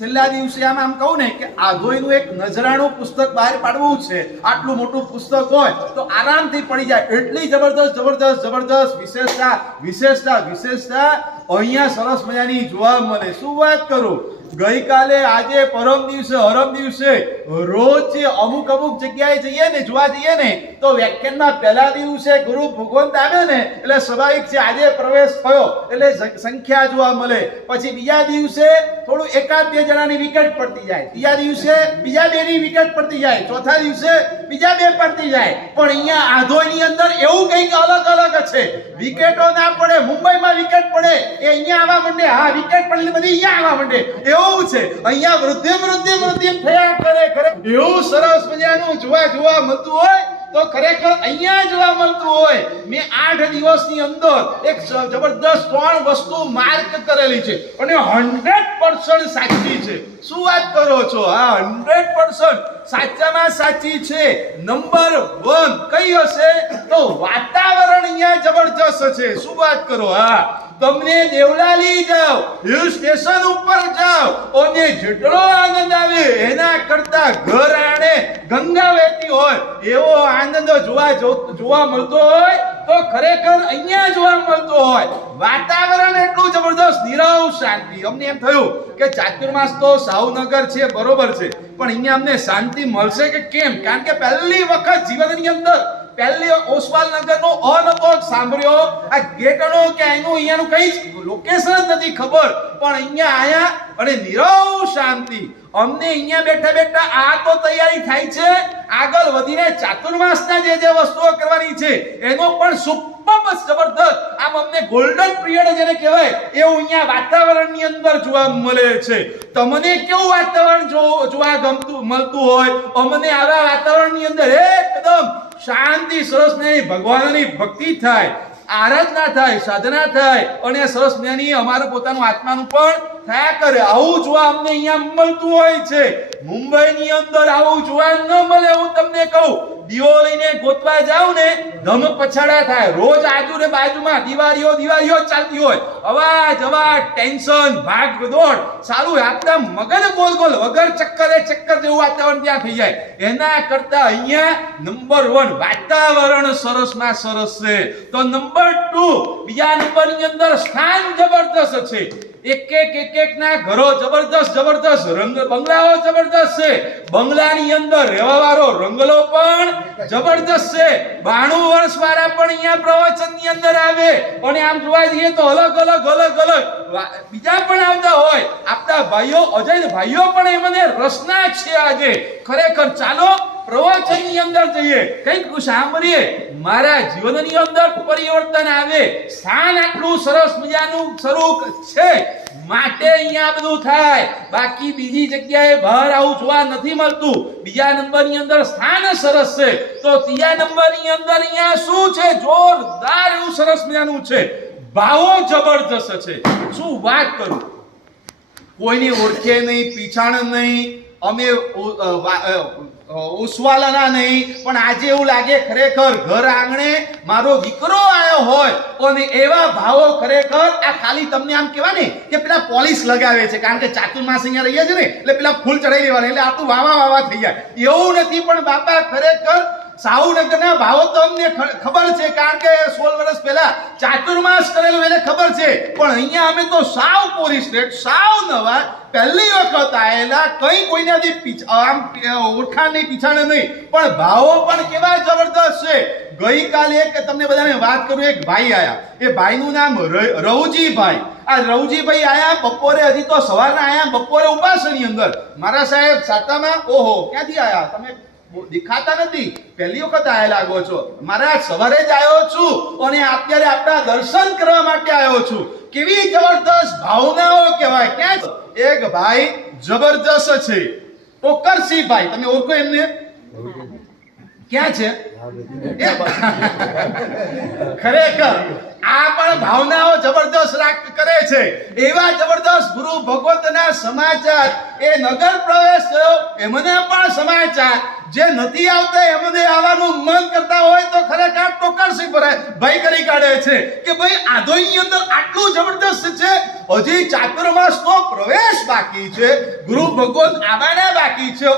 છેલ્લા દિવસે આમ આમ કહું ને કે આધોઈનું એક નજરાણું પુસ્તક બહાર પાડવું છે. આટલું મોટું પુસ્તક હોય તો આરામથી પડી જાય. એટલી જબરદસ્ત જબરદસ્ત જબરદસ્ત વિશેષતા વિશેષતા વિશેષતા અહીંયા સરસ મજાની જોવા મળે. શું વાત કરું? ગઈકાલે આજે પરમ દિવસે હરમ દિવસે રોજ અમુક અમુક જગ્યાએ જઈએ ને, જોવા જઈએ ને, તો વ્યાખ્યાનના પહેલા દિવસે ગુરુ ભગવંત આવે ને, એટલે સ્વાભાવિક છે આજે પ્રવેશ થયો, એટલે સંખ્યા જોવા મળે. પછી બીજા દિવસે થોડું એકાદ બે જણાની વિકેટ પડતી જાય. ત્રીજા દિવસે બીજા બે ની વિકેટ પડતી જાય. ચોથા દિવસે બીજા બે પડતી જાય. પણ અહીંયા આધોઈની અંદર એવું કંઈક અલગ અલગ છે. વિકેટો ના પડે, મુંબઈમાં વિકેટ પડે. એ અહીંયા આવવા માંડે. હા, વિકેટ પડેલી બધી અહીંયા આવવા માંડે. એવું છે. અહીંયા વૃદ્ધે વૃદ્ધે વૃદ્ધિ થયા કરે કરે એવું સરસ મજાનું જોવા જોવા મળતું હોય તો ખરેખર અહીંયા જોવા મળતું હોય. મેં આઠ દિવસની અંદર એક જબરદસ્ત ત્રણ વસ્તુ માર્ક કરેલી છે અને હંડ્રેડ પર્સન્ટ સાચી છે. શું વાત કરો છો? હા, હંડ્રેડ પર્સન્ટ સાચામાં સાચી છે. નંબર વન કઈ હશે? તો વાતાવરણ અહીંયા જબરજસ્ત છે. શું વાત કરો? હા. તમને દેવલાલી જાઓ, હિલ સ્ટેશન ઉપર જાઓ. અને જેટલો આનંદ આવે, એના કરતા ઘર આણે ગંગા વહેતી હોય, એવો આનંદ જોવા જોવા મળતો હોય, તો ખરેખર અહીંયા જોવા મળતો હોય. વાતાવરણ એટલું જબરદસ્ત, નીરવ શાંતિ. અમને એમ થયું કે ચાતુર્માસ તો સાવનગર છે, બરોબર છે. પણ અહીંયા અમને શાંતિ મળશે કે કેમ? કારણ કે પહેલી વખત જીવનની અંદર પહેલી ઓસવાલ નગરનો અનપોક સાંભળ્યો. આ ગેટનો કે અહીંનું, અહીંયાનું કઈ લોકેશન જ નથી ખબર. પણ અહીંયા આયા અને નિરવ શાંતિ. અમને અહીંયા બેઠા બેઠા આ તો તૈયારી થાય છે. આગળ વધીને ચાતુર્માસના જે જે વસ્તુઓ કરવાની છે, એનો પણ સુપર જબરદસ્ત, આમ અમને ગોલ્ડન પીરિયડ જેને કહેવાય, એવું અહીંયા વાતાવરણની અંદર જોવા મળે છે. તમને કેવું વાતાવરણ જોવા ગમતું, મળતું હોય? અમને આવા વાતાવરણની અંદર એકદમ શાંતિ, સરસ નહીં ભગવાનની ભક્તિ થાય. આરાધના થાય, સાધના થાય અને સરસ જ્ઞાની અમારું પોતાનું આત્માનું પણ થયા કરે. આવું જોવા અમને અહીંયા મળતું હોય છે. મુંબઈની અંદર આવું જોવા ન મળે હું તમને કહું. દીવો લઈને ગોતવા જાવ ને, ધમ પછાડા થાય. રોજ આજુ ને બાજુમાં દિવાળીઓ દિવાળીઓ ચાલતી હોય. અવાજ અવાજ, ટેન્શન, ભાગ દોડ. સારું આપતા મગજ ગોલ ગોલ, વગર ચક્કરે ચક્કર જેવું વાતાવરણ ત્યાં થઈ જાય. એના કરતા અહીંયા નંબર વન વાતાવરણ સરસમાં સરસ છે. તો નંબર ટુ. બીજા નંબરની અંદર સ્થાન જબરદસ્ત છે. એક એક એક એક ના ઘરો જબરદસ્ત જબરદસ્ત રંગ બંગલાઓ જબરદસ્ત છે. બંગલાની અંદર રહેવા વાળો રંગલો પણ જબરદસ્ત છે. બાણું વર્ષ વાળા પણ અહીંયા પ્રવચનની અંદર આવે. અને આમ જોવા જઈએ તો અલગ અલગ અલગ અલગ. બીજા પણ આવતા હોય. આપણા ભાઈઓ, અજય ભાઈઓ પણ એમને રસના છે આજે. ખરેખર ચાલો પ્રવચનની અંદર જઈએ, કંઈક સાંભળીએ. મારા જીવનની અંદર પરિવર્તન આવે. સ્થાન આટલું સરસ મજાનું સ્વરૂપ છે. માટે અહીંયા બધું થાય. બાકી બીજી જગ્યાએ બહાર આવું જોવા નથી મળતું. બીજા નંબરની અંદર સ્થાન સરસ છે. તો ત્રીજા નંબરની અંદર અહીંયા શું છે? જોરદાર એવું સરસ મજાનું છે. ભાવો જબરજસ્ત છે. શું વાત કરું? કોઈને ઓળખે નહીં, પીછાણ નહીં. અમે ઉસવાલાના નહીં, પણ આજે એવું લાગે ખરેખર ઘર આંગણે મારો દીકરો આવ્યો હોય, અને એવા ભાવો ખરેખર આ ખાલી તમને આમ કહેવાય ને, કે પેલા પોલિશ લગાવે છે, કારણ કે ચાતુર્માસ અહીંયા રહીએ છે ને, એટલે પેલા ફૂલ ચડાવી દેવાના એટલે આટલું વાવા વાવા થઈ જાય. એવું નથી, પણ બાપા ખરેખર સાહુનગરના ભાવો અમને ખબર છે, કારણ કે સોળ વર્ષ પહેલા ચાતુર્માસ કરેલું એને ખબર છે. પણ અહીંયા અમે તો સાવ પોલીસ સ્ટેટ સાવ નવા, પહેલી વખત આવેલા કઈ કોઈનાથી આમ ઓળખાણ નહીં પીછાણે નહીં. પણ ભાવો પણ કેવા જબરદસ્ત છે. ગઈકાલે એક તમને બધાને વાત કરું, એક ભાઈ આયા. એ ભાઈનું નામ રવજીભાઈ. આ રવજીભાઈ આયા બપોરે, હજી તો સવારના આયા, બપોરે ઉપાસની અંદર. મારા સાહેબ, સાતામાં, ઓહો, ક્યાંથી આયા? તમે દેખાતા નથી. પહેલી વખત આયા લાગો છો. મારા સવારે જ આવ્યો છું અને અત્યારે આપણા દર્શન કરવા માટે આવ્યો છું. કેવી જબરદસ્ત ભાવનાઓ કહેવાય. ક્યાં? એક ભાઈ જબરદસ્ત છે. પોકરસિંહ ભાઈ. તમે ઓળખો એમને? ક્યાં છે? ખરેખર. આ પણ ભાવનાઓ જબરદસ્ત રાખ કરે છે. એવા જબરદસ્ત ગુરુ ભગવતના સમાચાર એ નગર પ્રવેશ થયો, એમને પણ સમાચાર. જે નથી આવતા એમને આવવાનું મન કરતા હોય તો ખરેખર ટોકરસી પર ભાઈ કરી કાઢે છે કે ભાઈ આધોઈની આટલું જબરદસ્ત છે? હજી ચાતુર્માસનો પ્રવેશ બાકી છે. ગુરુ ભગવત આવવાના બાકી છે.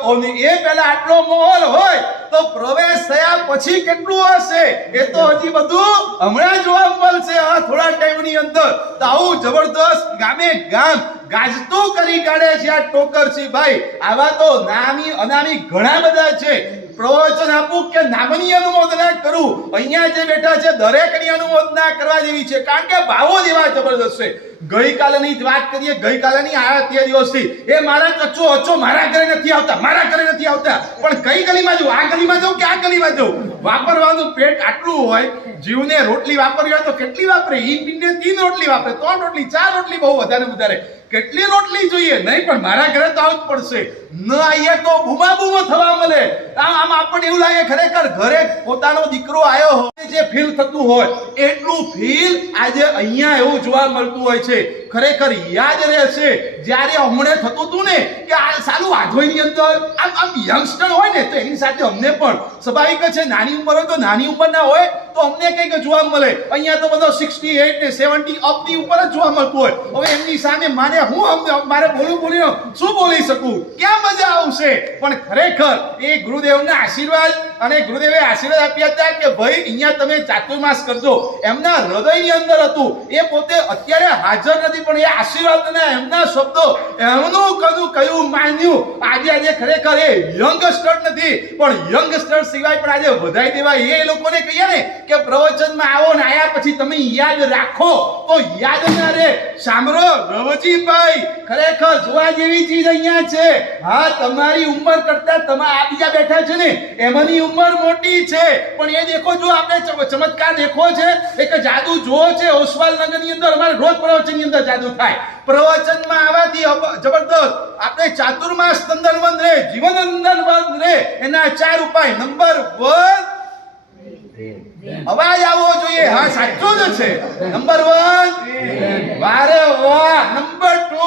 એ પહેલા આટલો માહોલ હોય તો પ્રવેશ થયા પછી કેટલું હશે? એ તો હજી બધું હમણાં જોવા મળશે આ થોડા ટાઈમની અંદર. આવું જબરદસ્ત ગામે ગામ ગાજતું કરી કાઢે છે આ ટોકરસી ભાઈ. આવા તો નામી અનામી ઘણા બધા છે. પ્રવચન આપું કે નામની અનુમોદના કરું. અહીંયા જે બેઠા છે દરેકની અનુમોદના કરવા જેવી છે. કારણ કે ભાવો જ એવા જબરદસ્ત છે. ગઈકાલની જ વાત કરીએ ગઈકાલની આ તે દિવસથી. એ મારા કચ્છો અચ્ચો મારા ઘરે નથી આવતા, મારા ઘરે નથી આવતા. પણ કઈ ગલીમાં જવું? આ ગલીમાં જવું કે આ ગલીમાં જવું? વાપરવાનું પેટ આટલું હોય, જીવને રોટલી વાપરવી હોય તો કેટલી વાપરે? ઈ પિંડે તીન રોટલી વાપરે, ત્રણ રોટલી, ચાર રોટલી બહુ વધારે વધારે. કેટલી રોટલી જોઈએ? નહીં, પણ મારા ઘરે તો આવું જ પડશે. ન આવીએ તો બુમા બુમો થવા મળે. આમ આપણને એવું લાગે ખરેખર ઘરે પોતાનો દીકરો આવ્યો હોય, જે ફીલ થતું હોય. એટલું ફીલ આજે અહીંયા એવું જોવા મળતું હોય છે. বলছে ખરેખર યાદ રહેશે. જ્યારે અમને થતું હતું ને, કે આ સાલું આધોઈની અંદર આમ આમ યંગસ્ટર હોય ને, તો એની સાથે અમને પણ. સ્વાભાવિક છે, નાની ઉંમર હોય તો નાની ઉંમરના હોય, તો અમને કંઈક જોવા મળે. અહીંયા તો બધો સિક્સટી એટ ને સેવન્ટી અપની ઉપર જ જોવા મળતું હોય. હવે એમની સામે મારે હું મારે બોલું બોલીને શું બોલી શકું? ક્યાં મજા આવશે? પણ ખરેખર એ ગુરુદેવના આશીર્વાદ અને ગુરુદેવે આશીર્વાદ આપ્યા હતા કે ભાઈ, અહીંયા તમે ચાતુર્માસ કરજો. એમના હૃદયની અંદર હતું. એ પોતે અત્યારે હાજર નથી. પણ એ આશીર્વાદના એમના શબ્દો, એમનું કદું કયું માન્યું? આજે આજે ખરેખર એ યંગસ્ટર નથી, પણ યંગસ્ટર સિવાય પણ આજે વધાઈ દેવાય. એ લોકોને કહીએ ને કે પ્રવચનમાં આવો ને આયા પછી તમે યાદ રાખો. તો યાદ ના રે સાંભળો, રવજીભાઈ ખરેખર જોવા જેવી ચીજ અહીંયા છે. હા, તમારી ઉંમર કરતા તમારા આ બીજા બેઠા છે ને, એમની ઉંમર મોટી છે. પણ એ દેખો, જો આપણે ચમત્કાર દેખો છે, એક જાદુ જોવો છે ઓસવાલ નગરની અંદર, અમારે રોજ પ્રવચનની અંદર જાદુ થાય. પ્રવચનમાં આવવાથી જબરદસ્ત. આપણે ચાતુર્માસ નંદનવન રે, જીવન નંદનવન રે, એના ચાર ઉપાય. નંબર વન, અવાજ આવવો જોઈએ. હા, સાચો જ છે. નંબર વન, વારે વાહ. નંબર ટુ,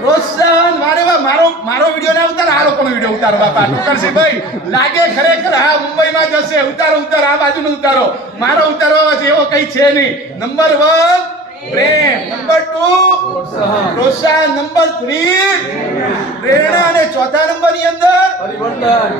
પ્રોત્સાહન. વારે વાહ. મારો મારો વિડિયો ના ઉતાર આ લોકોનો વિડિયો ઉતારો, બાપા. કરશે ભાઈ. લાગે ખરેખર, હા, મુંબઈમાં જશે ઉતારો ઉતારો. આ બાજુનો ઉતારો. મારો ઉતારો એવો કઈ છે નહીં. નંબર વન પ્રેમ. નંબર ટુ પ્રોત્સાહન. નંબર થ્રી પ્રેરણા. અને ચોથા નંબરની અંદર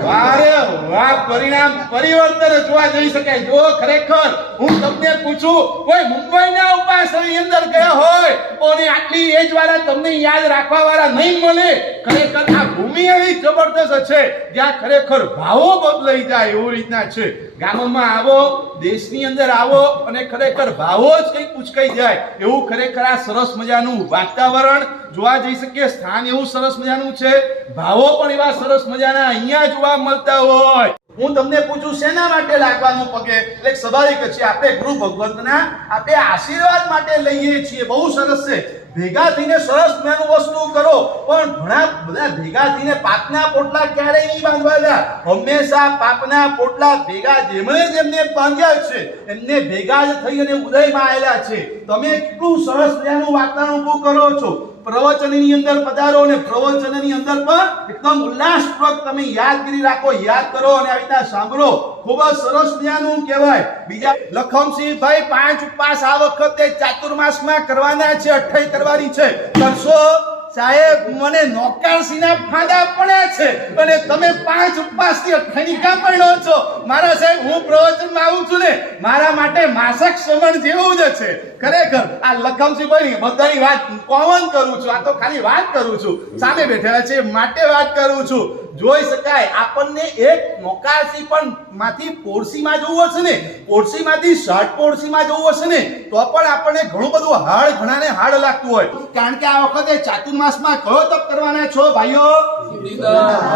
વારે વાહ પરિણામ પરિવર્તન જોવા જઈ શકાય. જો ખરેખર હું તમને પૂછું કોઈ મુંબઈના ઉપાસની અંદર ગયા હોય અને આટલી એજ વાળા તમને યાદ રાખવા વાળા નહીં મળે. ખરેખર આ ભૂમિ એવી જબરદસ્ત છે જ્યાં ખરેખર ભાવો બદલાઈ જાય એવી રીતના છે. ગામમાં આવો દેશની અંદર આવો અને ખરેખર ભાવો જ કંઈક ઉચકાઈ જાય. એવું ખરેખર આ સરસ મજાનું વાતાવરણ જોવા જઈ શકીએ. સ્થાન એવું સરસ મજાનું છે. ભાવો પણ એવા સરસ મજાના અહીંયા જોવા મળતા હોય. હું તમને પૂછું, શેના માટે લાગવાનું પગે? એટલે સ્વાભાવિક છે આપણે ગુરુ ભગવંતના આપણે આશીર્વાદ માટે લઈએ છીએ. બહુ સરસ છે. ભેગા થઈને સરસ મજાનું વસ્તુ કરો. પણ ઘણા બધા ભેગા થઈને પાપના પોટલા ક્યારેય નહીં બાંધવાના. હંમેશા પાપના પોટલા ભેગા જેમણે જેમને બાંધ્યા છે, એમને ભેગા જ થઈ અને ઉદયમાં આવેલા છે. તમે કેટલું સરસ મજાનું વાતાવરણ ઊભું કરો છો. પ્રવચનની અંદર પધારો અને પ્રવચનની અંદર પણ એકદમ ઉલ્લાસપૂર્વક તમે યાદગીરી રાખો, યાદ કરો અને આવી રીતે સાંભળો. ખૂબ જ સરસ મજાનું કહેવાય. બીજા લખમસિંહ ભાઈ પાંચ ઉપવાસ આ વખતે ચાતુર્માસમાં કરવાના છે અઠ્ઠાઈ કરવાની છે. કરશો? સાહેબ, મને નોકારસીના ફાંદા પડ્યા છે. અને તમે પાંચ ઉપવાસથી ખણિકા પડ્યો છો. મારા સાહેબ, હું પ્રવચનમાં આવું છું ને, મારા માટે માસક શ્રવણ જેવું જ છે. ખરેખર, આ લખમસિંહ ભાઈ બધાની વાત કોમન કરું છું. આ તો ખાલી વાત કરું છું. સામે બેઠેલા છે માટે વાત કરું છું. જોઈ શકાય. આપણને એક મોકારસી પણ માંથી પોરસીમાં જવું હશે ને? પોરસીમાંથી શર્ટ પોરસીમાં જોવું હશે ને? તો પણ આપણને ઘણું બધું હાડ ઘણાને હાડ લાગતું હોય. કારણ કે આ વખતે ચાતુર્માસ ચાતુર્માસમાં કયો તપ કરવાના છો, ભાઈઓ?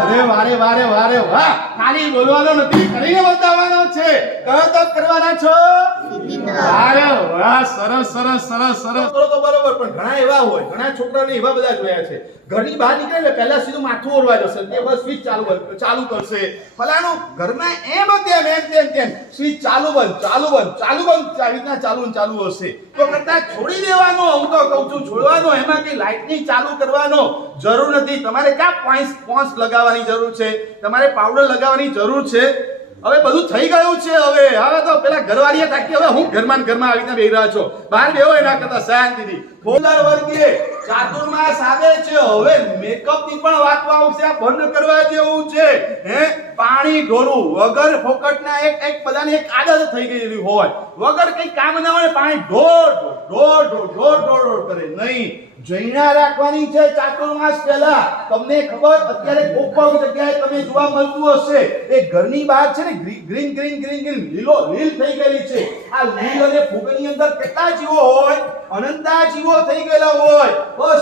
અરે વારે વારે વારે વાહ ખાલી બોલવાનો નથી, કરીને બતાવવાનો છે. કયો તપ કરવાના છો? અરે વાહ, સરસ સરસ સરસ સરસ. તો બરોબર, પણ ઘણા એવા હોય, ઘણા છોકરાને એવા બધા જોયા છે. ઘરની બહાર નીકળે પહેલા સીધું માથું ઓરવા જશે. તે બસ સ્વિચ ચાલુ ચાલુ કરશે. ફલાણું ઘરમાં એમ તેમ એમ તેમ તેમ. સ્વિચ ચાલુ બંધ ચાલુ બંધ ચાલુ બંધ. આવી રીતના ચાલુ ચાલુ હશે. તો કરતા છોડી દેવાનો હું તો કહું છું, છોડવાનો, એમાં કઈ લાઇટનિંગ ચાલુ કરવાનો જરૂર નથી. તમારે ક્યાં પોઈન્ટ પોન્સ લગાવવાની જરૂર છે? તમારે પાવડર લગાવવાની જરૂર છે? હવે બધું થઈ ગયું છે હવે. હવે તો પેલા ઘરવાળીએ થાકી હવે હું ઘરમાં ઘરમાં આવીને બેહી રહ્યા છો. બહાર બેહો એના કરતા શાંતિથી ફોલાર વર્ગે ચાતુર્માસ આવે છે. હવે મેકઅપની પણ વાત આવશે. બંધ કરવા જેવું છે. હે? પાણી ઢોળવું વગર ફોકટના એક એક બધાને એક આદત થઈ ગયેલી હોય. વગર કઈ કામ ના હોય, પાણી ઢોળ ઢોળ ઢોળ ઢોળ ઢોળ ઢોળ કરે. નહીં. જૈના રાખવાની છે ચાતુર્માસ પહેલા. તમને ખબર, અત્યારે કોક જગ્યાએ તમે જોવા મળતું હશે, એ ઘરની બહાર છે ને ગ્રીન ગ્રીન ગ્રીન ગ્રીન, લીલો, લીલ થઈ ગયેલી છે. આ લીલ અને ફૂગની અંદર કેટલા જીવો હોય? અનંતા જીવો થઈ ગયેલા હોય. બસ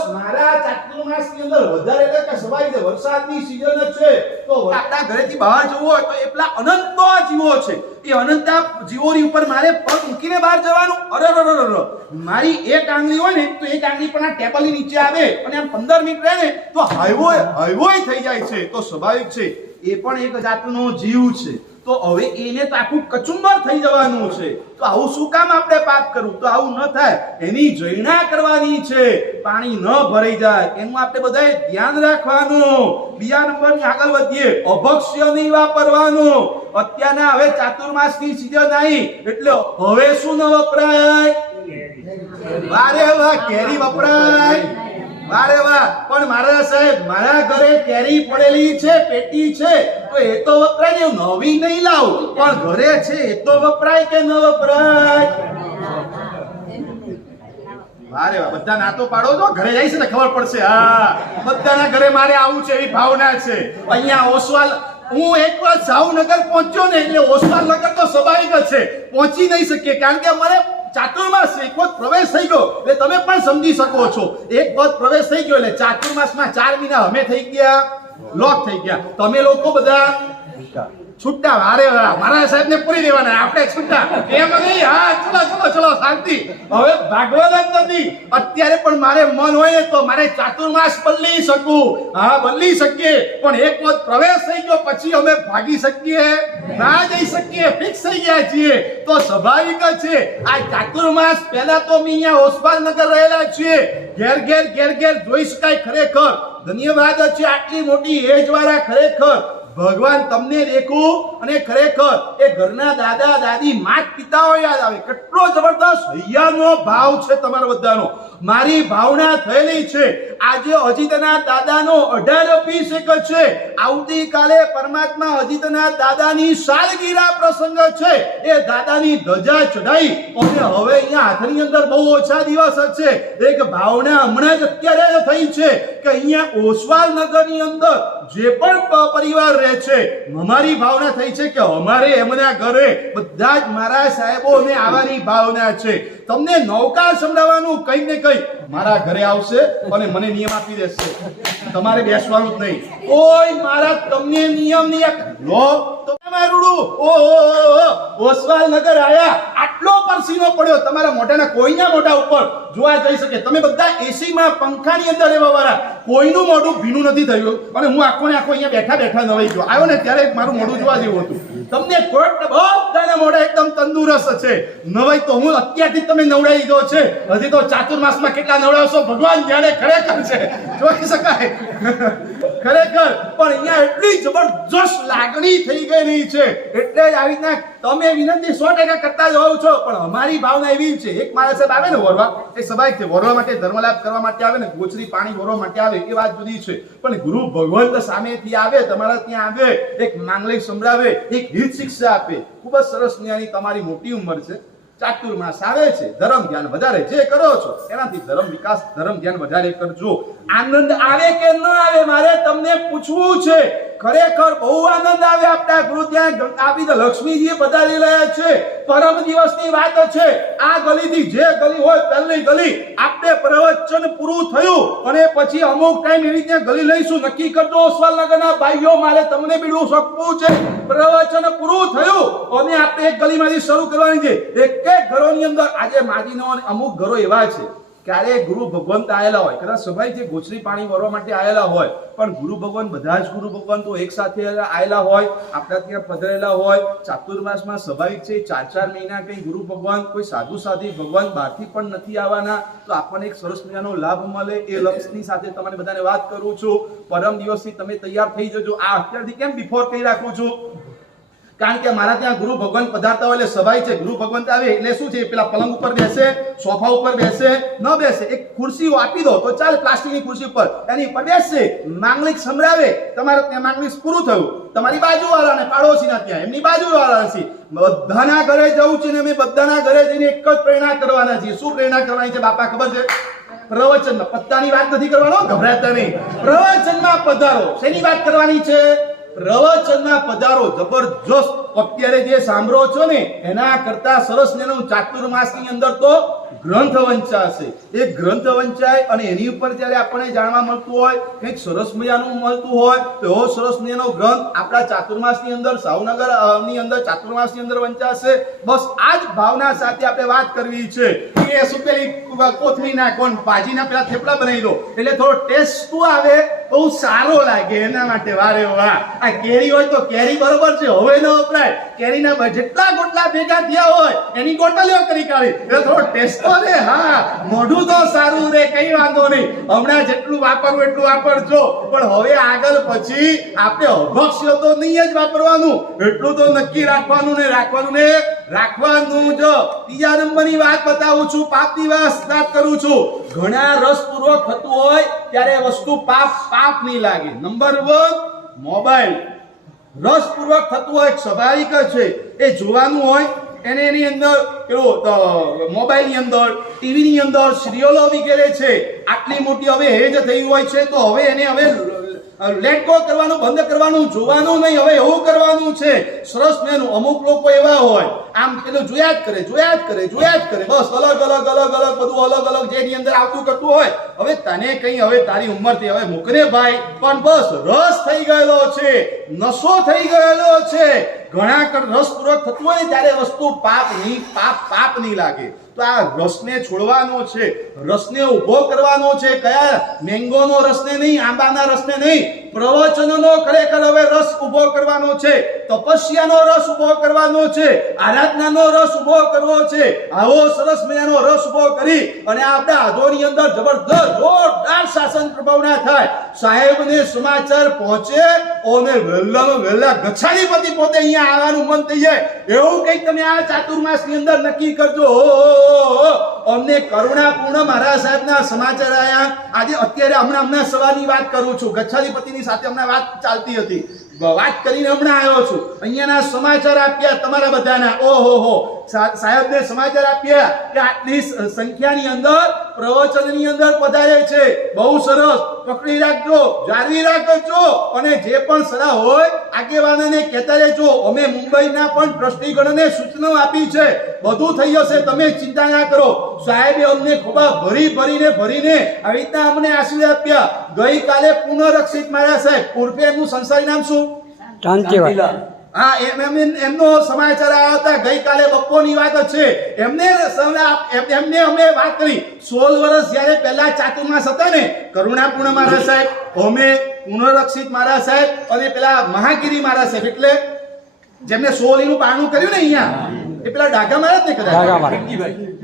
મારા ની અંદર વધારે એટલે કે સવાઈ છે વરસાદની સિઝન જ છે તો આપણા ઘરેથી બહાર જવું હોય તો એટલા અનંત જીવો છે. એ અનંત જીવોની ઉપર મારે પગ મૂકીને બહાર જવાનું. અરર અરર અરે અરે. મારી એક આંગળી હોય ને તો એક આંગળી પણ આ ટેબલની નીચે આવે અને આમ 15 મિનિટ રહે ને તો હાઈવો હાઈવો થઈ જાય છે. તો સ્વાભાવિક છે. એ પણ એક જાતનો જીવ છે. તો હવે એને તો આખું કચુંબર થઈ જવાનું છે. તો આવું શું કામ આપણે પાપ કરવું? તો આવું ન થાય. એની જૈણા કરવાની છે. પાણી ન ભરાઈ જાય. એનું આપણે બધાએ ધ્યાન રાખવાનું. બીજા નંબરની આગળ વધીએ. અભક્ષ્ય નહીં વાપરવાનું. અત્યારના હવે ચાતુર્માસની સીઝન આવી. એટલે હવે શું ન વપરાય? વારે વાહ કેરી વપરાય. વારે વાહ પણ મારા સાહેબ, મારા ઘરે કેરી પડેલી છે, પેટી છે. તો એ તો વપરાય ને, નવી નહીં લાવું. પણ ઘરે છે એ તો વપરાય કે ન વપરાય? મારે બધા નાતો પાડો તો ઘરે જાય છે ને ખબર પડશે. હા, બધાના ઘરે મારે આવું છે, એવી ભાવના છે. અહીંયા ઓસવાલ, હું એક વાર ભાવનગર પહોંચ્યો ને એટલે ઓસવાલ નગર તો સ્વાભાવિક જ છે. પહોંચી નહીં શકીએ, કારણ કે અમારે ચાતુર્માસ એક વખત પ્રવેશ થઈ ગયો. એટલે તમે પણ સમજી શકો છો. એક વખત પ્રવેશ થઈ ગયો એટલે ચાતુર્માસમાં ચાર મહિના અમે થઈ ગયા. લોક થઈ ગયા. તમે લોકો બધા છૂટા વારે મારા સાહેબ ને પૂરી દેવાના. આપણે છૂટા. એમ નહીં. હા, ચલો ચલો ચલો, શાંતિ. હવે ભાગવત જ નથી. અત્યારે પણ મારે મન હોય તો મારે ચાતુર્માસ બદલી શકું. હા, બદલી શકીએ. પણ એક વખત પ્રવેશ થઈ ગયો, પછી અમે ભાગી શકીએ. ના જઈ શકીએ. ફિક્સ થઈ ગયા છીએ. તો સ્વાભાવિક જ છે. આ ચાતુર્માસ પહેલા તો અમે અહીંયા ઓસમાનનગર રહેલા છીએ. ઘેર ઘેર ઘેર ઘેર જોઈ શકાય ખરેખર. ધન્યવાદ છે આટલી મોટી એજ વાળા ખરેખર. ભગવાન તમને દેખું અને ખરેખર એ ઘરના દાદા દાદી માત પિતાઓ યાદ આવે. કેટલો જબરદસ્ત હૈયાનો ભાવ છે તમારા બધાનો. મારી ભાવના થયેલી છે. આજે અજીતના દાદાનો અઢાર અભિષેક છે. આવતીકાલે પરમાત્મા અજીતના દાદાની સાલગીરા પ્રસંગ છે. એ દાદાની ધજા ચઢાઈ અને હવે અહીંયા હાથની અંદર બહુ ઓછા દિવસ છે. એક ભાવના હમણાં જ અત્યારે જ થઈ છે કે અહીંયા ઓસવાલ નગરની અંદર જે પણ પરિવાર રહે છે, અમારી ભાવના થઈ છે કે અમારે એમના ઘરે બધા જ મારા સાહેબોને આવવાની ભાવના છે. તમને નૌકા સંભળાવવાનું કઈ ને કઈ મારા ઘરે આવશે અને મને નિયમ આપી દેશે. તમારે બેસવાનું જ નહીં. ઓય, મારા તમને નિયમ નહીં લો. નગર આયા. આટલો પરસીનો પડ્યો. તમારા મોઢાના કોઈના મોઢા ઉપર જોવા જઈ શકે. તમે બધા એસી માં પંખાની અંદર રહેવા કોઈનું મોઢું ભીનું નથી થયું. અને હું આખો ને આખો અહીંયા બેઠા બેઠા નવાઈ ગયો. આવ્યો ને ત્યારે મારું મોઢું જોવા જેવું હતું. તમને કોટ બધાના મોઢા એકદમ તંદુરસ્ત છે. નવાઈ તો હું અત્યારથી તમે નવડાવી ગયો છે. હજી તો ચાતુર્માસમાં કેટલા નવડાવશો ભગવાન જાણે ખરેખર છે. જોઈ શકાય? ખરેખર. પણ અહીંયા એટલી જબરજસ્ત લાગણી થઈ ગયેલી છે. એટલે જ આવી રીતના તમે વિનંતી સો ટકા કરતા જ હોવ છો, પણ અમારી ભાવના એવી છે, એક માણસ આવે ને વરવા, એ સ્વાભાવિક છે વરવા માટે ધર્મલાભ કરવા માટે આવે ને, ગોચરી પાણી વરવા માટે આવે, એ વાત જુદી છે. પણ ગુરુ ભગવંત સામેથી આવે, તમારા ત્યાં આવે, એક માંગલિક સંભળાવે, એક હિત શિક્ષા આપે. ખૂબ જ સરસ ન્યાની તમારી મોટી ઉંમર છે. ચાતુર્માસ આવે છે, ધર્મ ધ્યાન વધારે જે કરો છો, એનાથી ધર્મ વિકાસ, ધર્મ ધ્યાન વધારે કરજો. આનંદ આવે કે ન આવે, મારે તમને પૂછવું છે. ખરેખર બહુ આનંદ આવે આપણા ગુરુ ત્યાં. આપી લક્ષ્મીજી પધારી રહ્યા છે. પરમ દિવસની વાત છે. આ ગલીથી જે ગલી હોય પહેલી ગલી આપણે પ્રવચન પૂરું થયું. અને પછી અમુક ટાઈમ એવી રીતે ગલી લઈશું. નક્કી કરજો ઓસવાલનગરના ભાઈઓ, મારે તમને બીડું શકવું છે. પ્રવચન પૂરું થયું. અને આપણે એક ગલીમાંથી શરૂ કરવાની છે. એક એક ઘરોની અંદર આજે માજીનો અમુક ઘરો એવા છે. ક્યારે ગુરુ ભગવંત આવેલા હોય? કદાચ સભાઈથી ગોચરી પાણી ભરવા માટે આવેલા હોય પણ ગુરુ ભગવાન બધા જ ગુરુ ભગવાન તો એક સાથે આવેલા હોય આપણા ત્યાં પધરેલા હોય ચાતુર્માસમાં સ્વાભાવિક છે ચાર ચાર મહિના કંઈ ગુરુ ભગવાન કોઈ સાધુ સાધી ભગવાન બહારથી પણ નથી આવવાના તો આપણને એક સરસ મજાનો લાભ મળે એ લક્ષ્યની સાથે તમારે બધાને વાત કરું છું. પરમ દિવસથી તમે તૈયાર થઈ જજો. આ અત્યારથી કેમ બિફોર કહી રાખું છું? કારણ કે મારા ત્યાં ગુરુ ભગવાન પધારતા હોય એટલે સભાઈ છે. ગુરુ ભગવંત આવે એટલે શું છે? પેલા પલંગ ઉપર બેસે, સોફા ઉપર બેસે, ન બેસે. એક ખુરશી આપી દો તો ચાલે પ્લાસ્ટિકની ખુરશી ઉપર. એની ઉપર બેસશે માંગલિક સંભળાવે. તમારે ત્યાં માંગલિક પૂરું થયું. તમારી બાજુવાળાને પાડોશીના ત્યાં. એમની બાજુવાળા છે. બધાના ઘરે જવું છે ને અમે બધાના ઘરે જઈને એક જ પ્રેરણા કરવાના છીએ. શું પ્રેરણા કરવાની છે બાપા ખબર છે? પ્રવચનમાં. પત્તાની વાત નથી કરવાનો? ગભરાતા નહીં. પ્રવચનમાં પધારો. શેની વાત કરવાની છે? પ્રવચનમાં પધારો જબરજસ્ત. અત્યારે જે સાંભળો છો ને, એના કરતા સરસ ને ચાતુર્માસની અંદર તો ગ્રંથ વંચાશે એ ગ્રંથ વંચાય અને એની ઉપર જ્યારે આપણને જાણવા મળતું હોય, કંઈક સરસ મજાનું મળતું હોય, તો એવો સરસ મજાનો ગ્રંથ આપણા ચાતુર્માસની અંદર, સાવનગરની અંદર ચાતુર્માસની અંદર વંચાશે. બસ આ જ ભાવના સાથે આપણે વાત કરવી છે. કે શું પેલી કોથળી નાખો ભાજીના પેલા થેપલા બનાવી દો. એટલે થોડો ટેસ્ટ શું આવે, બહુ સારો લાગે એના માટે વારે વાહ. આ કેરી હોય તો કેરી બરોબર છે, હવે ન વપરાય. કેરીના જેટલા ગોટલા ભેગા થયા હોય, એની ગોટલીઓ કરી કાઢી. એટલે થોડો ટેસ્ટ તો રે, હા, મોઢું તો સારું રે, કઈ વાંધો નહીં. હમણાં જેટલું વાપરવું એટલું વાપરજો. પણ હવે આગળ પછી આપણે અભક્ષ્ય તો નહીં જ વાપરવાનું. એટલું તો નક્કી રાખવાનું ને રાખવાનું ને રાખવાનું જ. ત્રીજા નંબરની વાત બતાવું છું, પાપની વાત કરું છું. ઘણા રસપૂર્વક થતું હોય ત્યારે વસ્તુ પાપ પાપ નહીં લાગે. Number one, mobile. રસપૂર્વક થતું હોય સ્વાભાવિક જ છે. એ જોવાનું હોય એને એની અંદર પેલું મોબાઈલની અંદર, ટીવીની અંદર, સિરિયલો વગેરે છે. આટલી મોટી હવે હેજ થઈ હોય છે, તો હવે એને હવે લેટ ગો કરવાનું, બંધ કરવાનું, જોવાનું નહીં. હવે એવું કરવાનું છે. સરસ મેનું અમુક લોકો એવા હોય, આમ પેલું જોયા જ કરે, જોયા જ કરે, જોયા જ કરે. બસ અલગ અલગ અલગ અલગ, બધું અલગ અલગ જેની અંદર આવતું કરતું હોય. હવે તને કઈ હવે તારી ઉંમરથી હવે મૂકને ભાઈ. પણ બસ રસ થઈ ગયેલો છે. નશો થઈ ગયેલો છે. ઘણા રસપૂર્વક થતું હોય ત્યારે વસ્તુ પાપ નહીં, પાપ પાપ નહીં લાગે. આ રસને છોડવાનો છે, રસને ઊભો કરવાનો છે, કયા મેંગોનો રસને નહીં, આંબાના રસને નહીં, પ્રવચનનો ખરેખર હવે રસ ઊભો કરવાનો છે. તપસ્યાનો રસ ઊભો કરવાનો છે, આરાધનાનો રસ ઊભો કરવો છે, આવો સરસ મજાનો રસ ઊભો કરી અને આપણા આધોની અંદર જબરદસ્ત જોરદાર શાસન પ્રભાવના થાય. સાહેબને સમાચાર પહોંચે અને વહેલામાં વહેલા ગચ્છાણીપતિ પોતે અહીંયા આવવાનું મન થઈ જાય. એવું કંઈક તમે આ ચાતુર્માસની અંદર નક્કી કરજો. અમને કરુણાપૂર્ણ મહારાજ સાહેબના સમાચાર આવ્યા આજે અત્યારે હમણાં હમણાં સવારની વાત કરું છું. ગચ્છાધિપતિની સાથે હમણાં વાત ચાલતી હતી. વાત કરીને હમણાં આવ્યો છું. અહીંયાના સમાચાર આપ્યા તમારા બધાના. ઓહો હો. સાહેબને સમાચાર આપ્યા કે આટલી સંખ્યાની અંદર પ્રવચનની અંદર પધારે છે. બહુ સરસ. પકડી રાખજો. જાળવી રાખજો. અને જે પણ સલાહ હોય આગેવાનોને કહેતા રહેજો. અમે મુંબઈના પણ ટ્રસ્ટીગણને સૂચનો આપી છે. બધું થઈ જશે. તમે ચિંતા ના કરો. સાહેબે અમને ખોબા ભરી ભરીને ભરીને આવી રીતના અમને આશીર્વાદ આપ્યા. ગઈકાલે પુનઃરક્ષિત મારા સાહેબ. પૂર્વે એમનું સંસારી નામ શું? શાંતિવાદ હા એમ એમ એમ- એમનો સમાચાર આવ્યા હતા. ગઈકાલે બપોરની વાત છે. એમને એમને અમે વાત કરી. સોળ વર્ષ જ્યારે પહેલા ચાતુર્માસ હતા ને કરુણાપૂર્ણ મહારાજ સાહેબ અમે પુનરક્ષિત મહારાજ સાહેબ અને પેલા મહાગીરી મહારાજ સાહેબ એટલે જેમને સોળીનું પાણું કર્યું ને અહીંયા એ પેલા ડાઘા મહારાજ ને કદાચ.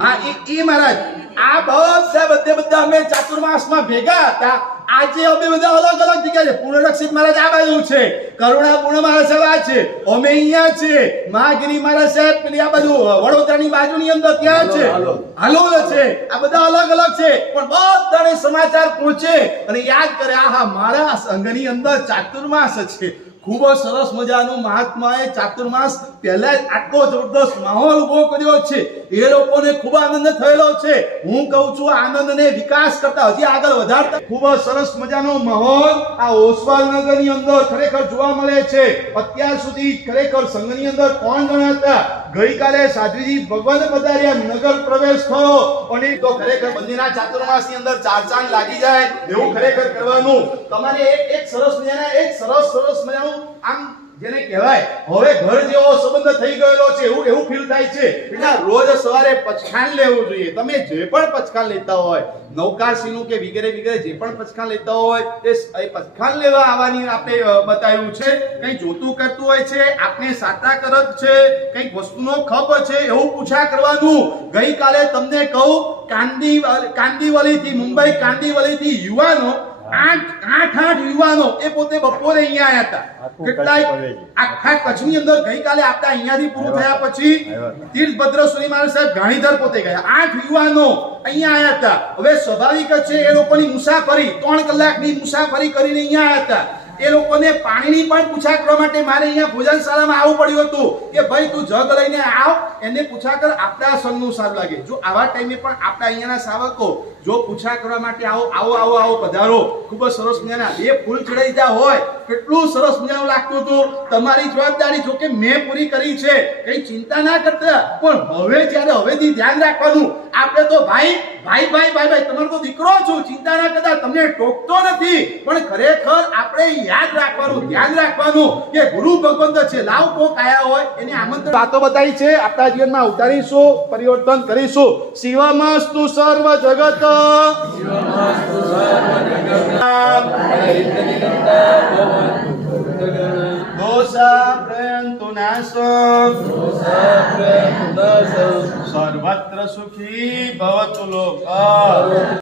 હા એ એ મહારાજ. આ બધા બધે બધા અમે ચાતુર્માસમાં ભેગા હતા. આજે અમે બધા અલગ અલગ જગ્યાએ પૂર્ણરક્ષિત મહારાજ આ બાજુ છે. કરુણાપૂર્ણ મહારાજ સાહેબ આ છે. અમે અહીંયા છે. મહાગીરી મહારાજ સાહેબ પેલી આ બાજુ વડોદરાની બાજુની અંદર ત્યાં છે. હાલોલ છે. આ બધા અલગ અલગ છે. પણ બધાને સમાચાર પહોંચે અને યાદ કરે આહા મારા સંઘની અંદર ચાતુર્માસ છે. ખૂબ જ સરસ મજાનું મહાત્માએ ચાતુર્માસ પહેલા આટલો જબરદસ્ત માહોલ ઊભો કર્યો છે. એ લોકોને ખૂબ આનંદ થયેલો છે. હું કહું છું આનંદને વિકાસ કરતા હજી આગળ વધારતા. ખૂબ જ સરસ મજાનો માહોલ આ ઓસવાલ નગરની અંદર ખરેખર જોવા મળે છે. અત્યાર સુધી ખરેખર સંઘની અંદર કોણ ગણાતા? ગઈકાલે સાધ્વીજી ભગવાન પધાર્યા, નગર પ્રવેશ થયો. અને તો ખરેખર બંદીના ચાતુર્માસની અંદર ચાર ચાંદ લાગી જાય એવું ખરેખર કરવાનું. તમારે એક સરસ મજાના એક સરસ સરસ મજાનું આમ જેને કહેવાય, હવે ઘર જેવો સંબંધ થઈ ગયેલો છે, એવું એવું ફીલ થાય છે. એટલે રોજ સવારે પચખાન લેવું જોઈએ. તમે જે પણ પચખાન લેતા હોય નૌકારસીનું કે વગેરે વગેરે જે પણ પચખાન લેતા હોય, એ પચખાન લેવા આવવાની આપણે બતાવ્યું છે. કંઈ જોતું કરતું હોય છે આપણે સાતા કરત છે, કંઈક વસ્તુનો ખપ છે, એવું પૂછા કરવાનું. ગઈકાલે તમને કહું, કાંદી કાંદીવલીથી, મુંબઈ કાંદીવલીથી યુવાનો આઠ આઠ આઠ યુવાનો એ પોતે બપોરે અહીંયા આયા હતા. કેટલાય. આખા કચ્છની અંદર ગઈકાલે આપણા અહીંયાથી પૂરું થયા પછી તીર્થભદ્ર મહારાજ સાહેબ ગાણીધર પોતે ગયા. આઠ યુવાનો અહીંયા આયા હતા. હવે સ્વાભાવિક છે એ લોકોની મુસાફરી ત્રણ કલાકની મુસાફરી કરીને અહીંયા આવ્યા હતા. એ લોકોને પાણીની પણ પૂછા કરવા માટે મારે અહીંયા ભોજનશાળામાં આવવું પડ્યું હતું કે ભાઈ તું જગ લઈને આવ, એને પૂછા કર આપણા સંઘનું સારું લાગે. જો આવા ટાઈમે પણ આપણા અહીંયાના સાવકો જો પૂછા કરવા માટે આવો આવો આવો આવો પધારો. ખૂબ જ સરસ મજાના. બે ફૂલ ચડાઈ દીધા હોય, કેટલું સરસ મજાનું લાગતું હતું. તમારી જવાબદારી જો કે મેં પૂરી કરી છે, કઈ ચિંતા ના કરતા. પણ હવે જ્યારે હવેથી ધ્યાન રાખવાનું, આપણે તો ભાઈ ભાઈ ભાઈ ભાઈ ભાઈ તમારો તો દીકરો છું ચિંતા ના કરતા તમને ટોકતો નથી. પણ ખરેખર આપણે યાદ રાખવાનું ધ્યાન રાખવાનું કે ગુરુ ભગવંત છે લાવ કોક આયા હોય એને આમંત્રણ વાતો બતાવી છે આપણા જીવનમાં ઉતારીશું પરિવર્તન કરીશું. શિવમસ્તુ સર્વ જગત. દોષા દોષાપ્રયંતુ નાશ. સર્વત્ર સુખી ભવતુ લોક